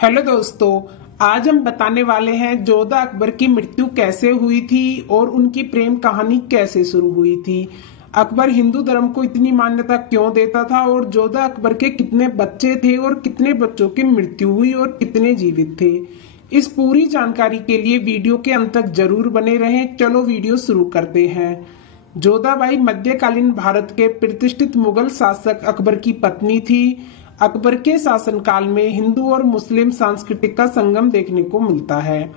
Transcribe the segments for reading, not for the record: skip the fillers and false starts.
Hello दोस्तों, आज हम बताने वाले हैं जोधा अकबर की मृत्यु कैसे हुई थी और उनकी प्रेम कहानी कैसे शुरू हुई थी। अकबर हिंदू धर्म को इतनी मान्यता क्यों देता था और जोधा अकबर के कितने बच्चे थे और कितने बच्चों की मृत्यु हुई और कितने जीवित थे। इस पूरी जानकारी के लिए वीडियो के अंत तक जरूर बने रहें। चलो वीडियो शुरू करते हैं। जोधाबाई मध्यकालीन भारत के प्रतिष्ठित मुगल शासक अकबर की पत्नी थी। अकबर के शासनकाल में हिंदू और मुस्लिम सांस्कृतिक का संगम देखने को मिलता है।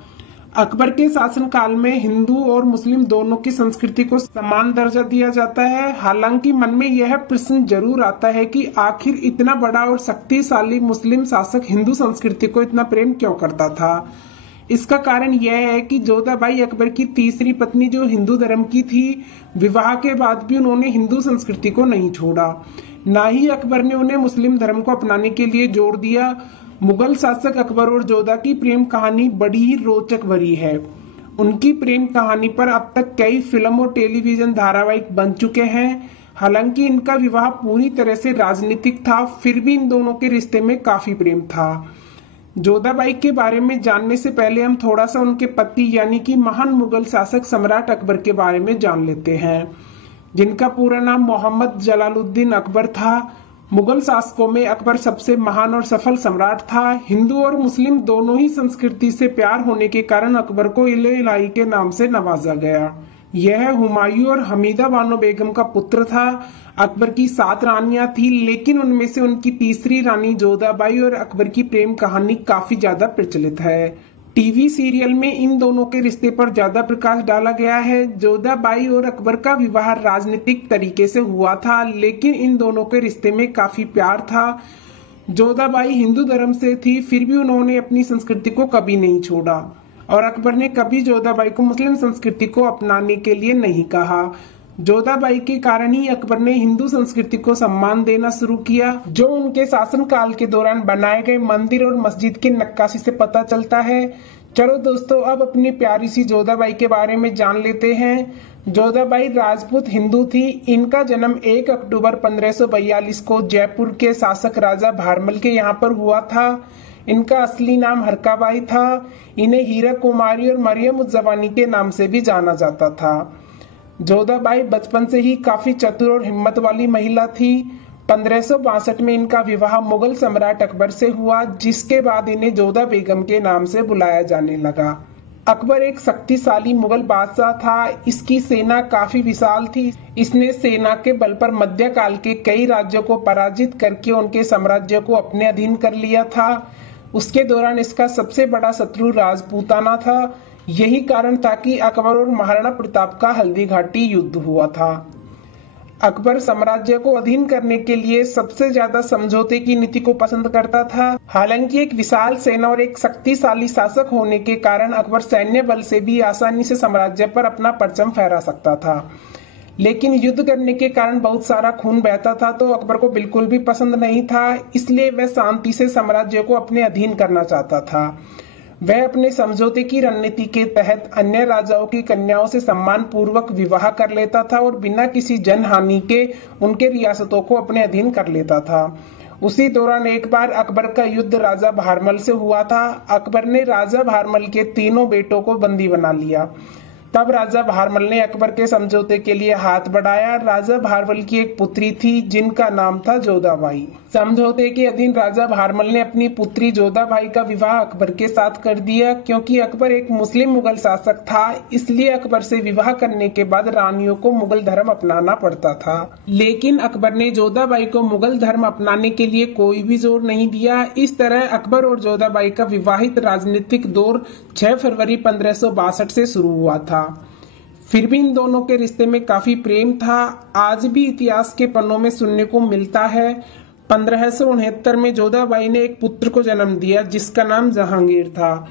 अकबर के शासनकाल में हिंदू और मुस्लिम दोनों की संस्कृति को समान दर्जा दिया जाता है। हालांकि मन में यह प्रश्न जरूर आता है कि आखिर इतना बड़ा और शक्तिशाली मुस्लिम शासक हिंदू संस्कृति को इतना प्रेम क्यों करता था। इसका कारण यह है कि जोधाबाई अकबर की तीसरी पत्नी जो हिंदू धर्म की थी, विवाह के बाद भी उन्होंने हिंदू संस्कृति को नहीं छोड़ा। ना ही अकबर ने उन्हें मुस्लिम धर्म को अपनाने के लिए जोर दिया। मुगल शासक अकबर और जोधा की प्रेम कहानी बड़ी ही रोचक भरी है। उनकी प्रेम कहानी पर अब तक कई फिल्म और टेलीविजन धारावाहिक बन चुके हैं। हालांकि इनका विवाह पूरी तरह से राजनीतिक था, फिर भी इन दोनों के रिश्ते में काफी प्रेम था। जोधाबाई के बारे में जानने से पहले हम थोड़ा सा उनके पति यानी कि महान मुगल शासक सम्राट अकबर के बारे में जान लेते हैं, जिनका पूरा नाम मोहम्मद जलालुद्दीन अकबर था। मुगल शासकों में अकबर सबसे महान और सफल सम्राट था। हिंदू और मुस्लिम दोनों ही संस्कृति से प्यार होने के कारण अकबर को इलाही के नाम से नवाजा गया। यह हुमायूं और हमीदा बानो बेगम का पुत्र था। अकबर की 7 रानियां थी, लेकिन उनमें से उनकी तीसरी रानी जोधाबाई और अकबर की प्रेम कहानी काफी ज्यादा प्रचलित है। टीवी सीरियल में इन दोनों के रिश्ते पर ज्यादा प्रकाश डाला गया है। जोधाबाई और अकबर का विवाह राजनीतिक तरीके से हुआ था, लेकिन इन दोनों के रिश्ते में काफी प्यार था। जोधाबाई हिंदू धर्म से थी, फिर भी उन्होंने अपनी संस्कृति को कभी नहीं छोड़ा और अकबर ने कभी जोधाबाई को मुस्लिम संस्कृति को अपनाने के लिए नहीं कहा। जोधाबाई के कारण ही अकबर ने हिंदू संस्कृति को सम्मान देना शुरू किया, जो उनके शासनकाल के दौरान बनाए गए मंदिर और मस्जिद की नक्काशी से पता चलता है। चलो दोस्तों, अब अपनी प्यारी सी जोधाबाई के बारे में जान लेते हैं। जोधाबाई राजपूत हिंदू थी। इनका जन्म 1 अक्टूबर 1542 को जयपुर के शासक राजा भारमल के यहाँ पर हुआ था। इनका असली नाम हरकाबाई था। इन्हें हीरा कुमारी और मरियम उज़्ज़मानी के नाम से भी जाना जाता था। जोधाबाई बचपन से ही काफी चतुर और हिम्मत वाली महिला थी। 1562 में इनका विवाह मुगल सम्राट अकबर से हुआ, जिसके बाद इन्हें जोधा बेगम के नाम से बुलाया जाने लगा। अकबर एक शक्तिशाली मुगल बादशाह था। इसकी सेना काफी विशाल थी। इसने सेना के बल पर मध्यकाल के कई राज्यों को पराजित करके उनके साम्राज्य को अपने अधीन कर लिया था। उसके दौरान इसका सबसे बड़ा शत्रु राजपूताना था। यही कारण था कि अकबर और महाराणा प्रताप का हल्दी घाटी युद्ध हुआ था। अकबर साम्राज्य को अधीन करने के लिए सबसे ज्यादा समझौते की नीति को पसंद करता था। हालांकि एक विशाल सेना और एक शक्तिशाली शासक होने के कारण अकबर सैन्य बल से भी आसानी से साम्राज्य पर अपना परचम फहरा सकता था, लेकिन युद्ध करने के कारण बहुत सारा खून बहता था, तो अकबर को बिल्कुल भी पसंद नहीं था। इसलिए वह शांति से साम्राज्य को अपने अधीन करना चाहता था। वह अपने समझौते की रणनीति के तहत अन्य राजाओं की कन्याओं से सम्मान पूर्वक विवाह कर लेता था और बिना किसी जनहानि के उनके रियासतों को अपने अधीन कर लेता था। उसी दौरान एक बार अकबर का युद्ध राजा भारमल से हुआ था। अकबर ने राजा भारमल के तीनों बेटों को बंदी बना लिया। तब राजा भारमल ने अकबर के समझौते के लिए हाथ बढ़ाया। राजा भारमल की एक पुत्री थी, जिनका नाम था जोधाबाई। समझौते के अधीन राजा भारमल ने अपनी पुत्री जोधाबाई का विवाह अकबर के साथ कर दिया। क्योंकि अकबर एक मुस्लिम मुगल शासक था, इसलिए अकबर से विवाह करने के बाद रानियों को मुगल धर्म अपनाना पड़ता था। लेकिन अकबर ने जोधाबाई को मुगल धर्म अपनाने के लिए कोई भी जोर नहीं दिया। इस तरह अकबर और जोधाबाई का विवाहित राजनीतिक दौर 6 फरवरी 1562 से शुरू हुआ था। फिर भी इन दोनों के रिश्ते में काफी प्रेम था। आज भी इतिहास के पन्नों में सुनने को मिलता है। 1569 में जोधाबाई ने एक पुत्र को जन्म दिया, जिसका नाम जहांगीर था।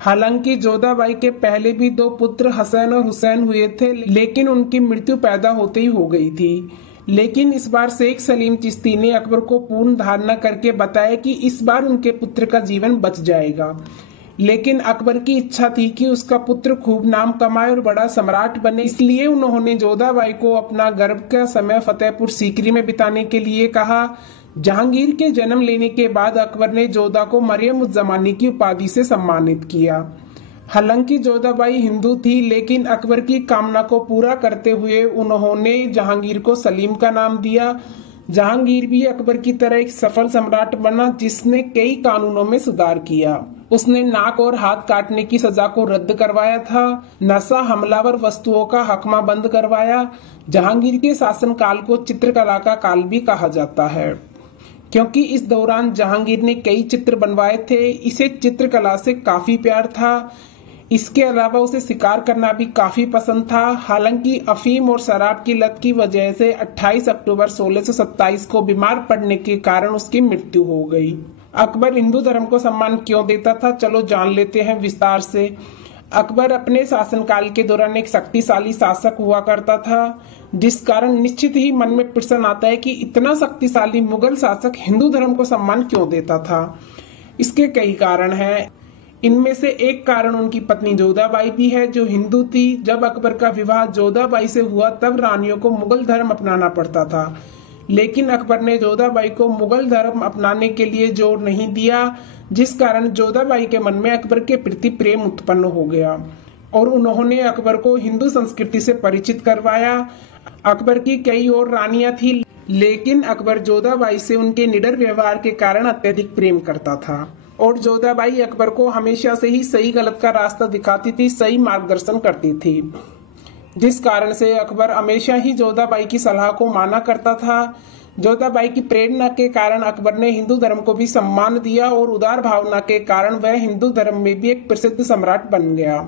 हालांकि जोधाबाई के पहले भी 2 पुत्र हसैन और हुसैन हुए थे, लेकिन उनकी मृत्यु पैदा होते ही हो गई थी। लेकिन इस बार शेख सलीम चिश्ती ने अकबर को पूर्ण धारणा करके बताया कि इस बार उनके पुत्र का जीवन बच जाएगा। लेकिन अकबर की इच्छा थी कि उसका पुत्र खूब नाम कमाए और बड़ा सम्राट बने, इसलिए उन्होंने जोधाबाई को अपना गर्भ का समय फतेहपुर सीकरी में बिताने के लिए कहा। जहांगीर के जन्म लेने के बाद अकबर ने जोधा को मरियम-उज़-ज़मानी की उपाधि से सम्मानित किया। हालांकि जोधाबाई हिंदू थी, लेकिन अकबर की कामना को पूरा करते हुए उन्होंने जहांगीर को सलीम का नाम दिया। जहांगीर भी अकबर की तरह एक सफल सम्राट बना, जिसने कई कानूनों में सुधार किया। उसने नाक और हाथ काटने की सजा को रद्द करवाया था, नशा हमलावर वस्तुओं का हकमा बंद करवाया। जहांगीर के शासनकाल को चित्रकला का काल भी कहा जाता है, क्योंकि इस दौरान जहांगीर ने कई चित्र बनवाए थे। इसे चित्रकला से काफी प्यार था। इसके अलावा उसे शिकार करना भी काफी पसंद था। हालांकि अफीम और शराब की लत की वजह से 28 अक्टूबर 1627 को बीमार पड़ने के कारण उसकी मृत्यु हो गई। अकबर हिंदू धर्म को सम्मान क्यों देता था, चलो जान लेते हैं विस्तार से। अकबर अपने शासनकाल के दौरान एक शक्तिशाली शासक हुआ करता था, जिस कारण निश्चित ही मन में प्रश्न आता है कि इतना शक्तिशाली मुगल शासक हिंदू धर्म को सम्मान क्यों देता था। इसके कई कारण हैं। इनमें से एक कारण उनकी पत्नी जोधाबाई भी है, जो हिंदू थी। जब अकबर का विवाह जोधाबाई से हुआ तब रानियों को मुगल धर्म अपनाना पड़ता था, लेकिन अकबर ने जोधाबाई को मुगल धर्म अपनाने के लिए जोर नहीं दिया, जिस कारण जोधाबाई के मन में अकबर के प्रति प्रेम उत्पन्न हो गया और उन्होंने अकबर को हिंदू संस्कृति से परिचित करवाया। अकबर की कई और रानियां थी, लेकिन अकबर जोधाबाई से उनके निडर व्यवहार के कारण अत्यधिक प्रेम करता था और जोधाबाई अकबर को हमेशा से ही सही गलत का रास्ता दिखाती थी, सही मार्गदर्शन करती थी, जिस कारण से अकबर हमेशा ही जोधाबाई की सलाह को माना करता था। जोधाबाई की प्रेरणा के कारण अकबर ने हिंदू धर्म को भी सम्मान दिया और उदार भावना के कारण वह हिंदू धर्म में भी एक प्रसिद्ध सम्राट बन गया।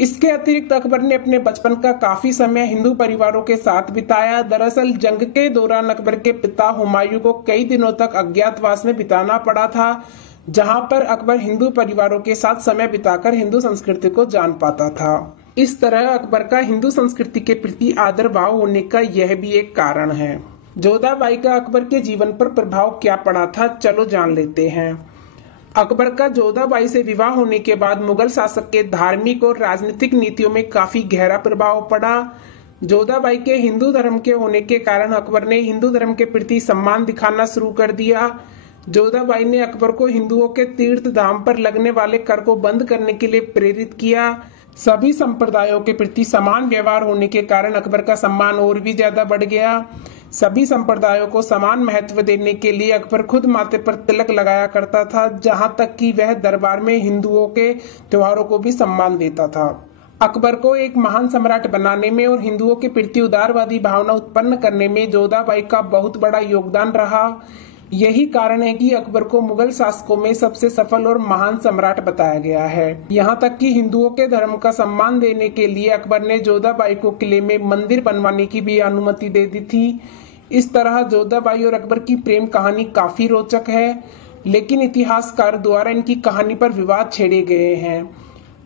इसके अतिरिक्त अकबर ने अपने बचपन का काफी समय हिंदू परिवारों के साथ बिताया। दरअसल जंग के दौरान अकबर के पिता हुमायूं को कई दिनों तक अज्ञातवास में बिताना पड़ा था, जहां पर अकबर हिंदू परिवारों के साथ समय बिताकर हिंदू संस्कृति को जान पाता था। इस तरह अकबर का हिंदू संस्कृति के प्रति आदर भाव होने का यह भी एक कारण है। जोधाबाई का अकबर के जीवन पर प्रभाव क्या पड़ा था, चलो जान लेते हैं। अकबर का जोधाबाई से विवाह होने के बाद मुगल शासक के धार्मिक और राजनीतिक नीतियों में काफी गहरा प्रभाव पड़ा। जोधाबाई के हिंदू धर्म के होने के कारण अकबर ने हिंदू धर्म के प्रति सम्मान दिखाना शुरू कर दिया। जोधाबाई ने अकबर को हिंदुओं के तीर्थ धाम पर लगने वाले कर को बंद करने के लिए प्रेरित किया। सभी संप्रदायों के प्रति समान व्यवहार होने के कारण अकबर का सम्मान और भी ज्यादा बढ़ गया। सभी संप्रदायों को समान महत्व देने के लिए अकबर खुद माथे पर तिलक लगाया करता था, जहां तक कि वह दरबार में हिंदुओं के त्योहारों को भी सम्मान देता था। अकबर को एक महान सम्राट बनाने में और हिंदुओं के प्रति उदारवादी भावना उत्पन्न करने में जोधाबाई का बहुत बड़ा योगदान रहा। यही कारण है कि अकबर को मुगल शासकों में सबसे सफल और महान सम्राट बताया गया है। यहाँ तक कि हिंदुओं के धर्म का सम्मान देने के लिए अकबर ने जोधाबाई को किले में मंदिर बनवाने की भी अनुमति दे दी थी। इस तरह जोधाबाई और अकबर की प्रेम कहानी काफी रोचक है, लेकिन इतिहासकार द्वारा इनकी कहानी पर विवाद छेड़े गए हैं,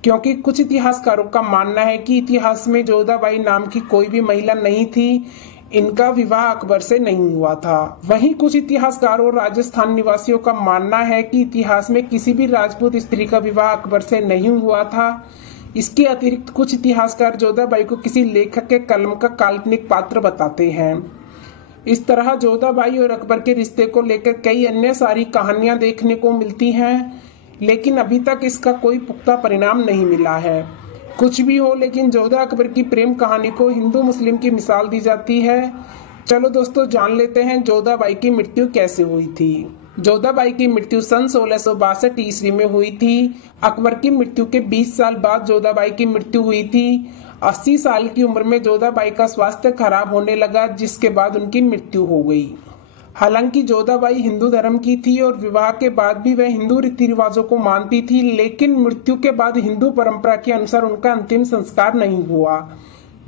क्योंकि कुछ इतिहासकारों का मानना है कि इतिहास में जोधाबाई नाम की कोई भी महिला नहीं थी, इनका विवाह अकबर से नहीं हुआ था। वहीं कुछ इतिहासकारों और राजस्थान निवासियों का मानना है कि इतिहास में किसी भी राजपूत स्त्री का विवाह अकबर से नहीं हुआ था। इसके अतिरिक्त कुछ इतिहासकार जोधाबाई को किसी लेखक के कलम का काल्पनिक पात्र बताते हैं। इस तरह जोधाबाई और अकबर के रिश्ते को लेकर कई अन्य सारी कहानियां देखने को मिलती हैं, लेकिन अभी तक इसका कोई पुख्ता परिणाम नहीं मिला है। कुछ भी हो, लेकिन जोधा अकबर की प्रेम कहानी को हिंदू मुस्लिम की मिसाल दी जाती है। चलो दोस्तों जान लेते हैं जोधाबाई की मृत्यु कैसे हुई थी। जोधाबाई की मृत्यु सन 1662 ईस्वी में हुई थी। अकबर की मृत्यु के 20 साल बाद जोधाबाई की मृत्यु हुई थी। 80 साल की उम्र में जोधाबाई का स्वास्थ्य खराब होने लगा, जिसके बाद उनकी मृत्यु हो गई। हालांकि जोधाबाई हिंदू धर्म की थी और विवाह के बाद भी वह हिंदू रीति रिवाजों को मानती थी, लेकिन मृत्यु के बाद हिंदू परंपरा के अनुसार उनका अंतिम संस्कार नहीं हुआ,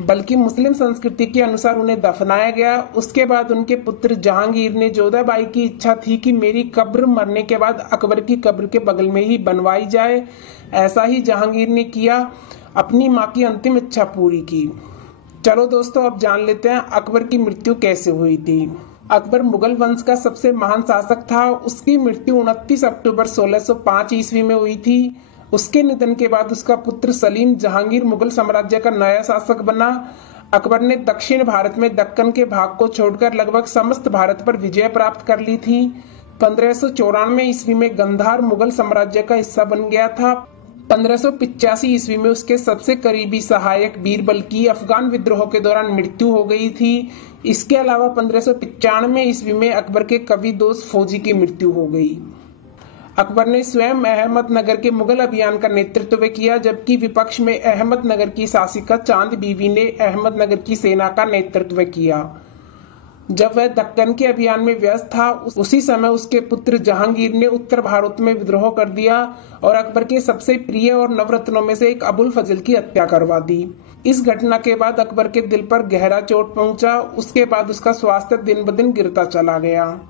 बल्कि मुस्लिम संस्कृति के अनुसार उन्हें दफनाया गया। उसके बाद उनके पुत्र जहांगीर ने, जोधाबाई की इच्छा थी कि मेरी कब्र मरने के बाद अकबर की कब्र के बगल में ही बनवाई जाए। ऐसा ही जहांगीर ने किया, अपनी माँ की अंतिम इच्छा पूरी की। चलो दोस्तों अब जान लेते हैं अकबर की मृत्यु कैसे हुई थी। अकबर मुगल वंश का सबसे महान शासक था। उसकी मृत्यु 29 अक्टूबर 1605 ईस्वी में हुई थी। उसके निधन के बाद उसका पुत्र सलीम जहांगीर मुगल साम्राज्य का नया शासक बना। अकबर ने दक्षिण भारत में दक्कन के भाग को छोड़कर लगभग समस्त भारत पर विजय प्राप्त कर ली थी। 1594 ईस्वी में गंधार मुगल साम्राज्य का हिस्सा बन गया था। 1585 ईस्वी में उसके सबसे करीबी सहायक बीरबल की अफगान विद्रोह के दौरान मृत्यु हो गई थी। इसके अलावा 1595 ईस्वी में अकबर के कवि दोस्त फौजी की मृत्यु हो गई। अकबर ने स्वयं अहमदनगर के मुगल अभियान का नेतृत्व किया, जबकि विपक्ष में अहमदनगर की शासिका चांद बीवी ने अहमदनगर की सेना का नेतृत्व किया। जब वह दक्कन के अभियान में व्यस्त था, उसी समय उसके पुत्र जहांगीर ने उत्तर भारत में विद्रोह कर दिया और अकबर के सबसे प्रिय और नवरत्नों में से एक अबुल फजल की हत्या करवा दी। इस घटना के बाद अकबर के दिल पर गहरा चोट पहुंचा। उसके बाद उसका स्वास्थ्य दिन ब दिन गिरता चला गया।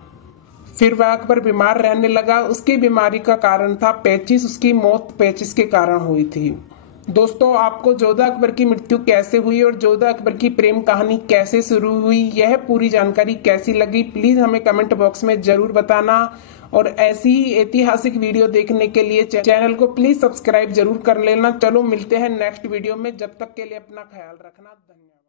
फिर वह अकबर बीमार रहने लगा। उसकी बीमारी का कारण था पेचिस। उसकी मौत पेचिस के कारण हुई थी। दोस्तों, आपको जोधा अकबर की मृत्यु कैसे हुई और जोधा अकबर की प्रेम कहानी कैसे शुरू हुई, यह पूरी जानकारी कैसी लगी, प्लीज हमें कमेंट बॉक्स में जरूर बताना। और ऐसी ही ऐतिहासिक वीडियो देखने के लिए चैनल को प्लीज सब्सक्राइब जरूर कर लेना। चलो मिलते हैं नेक्स्ट वीडियो में, जब तक के लिए अपना ख्याल रखना। धन्यवाद।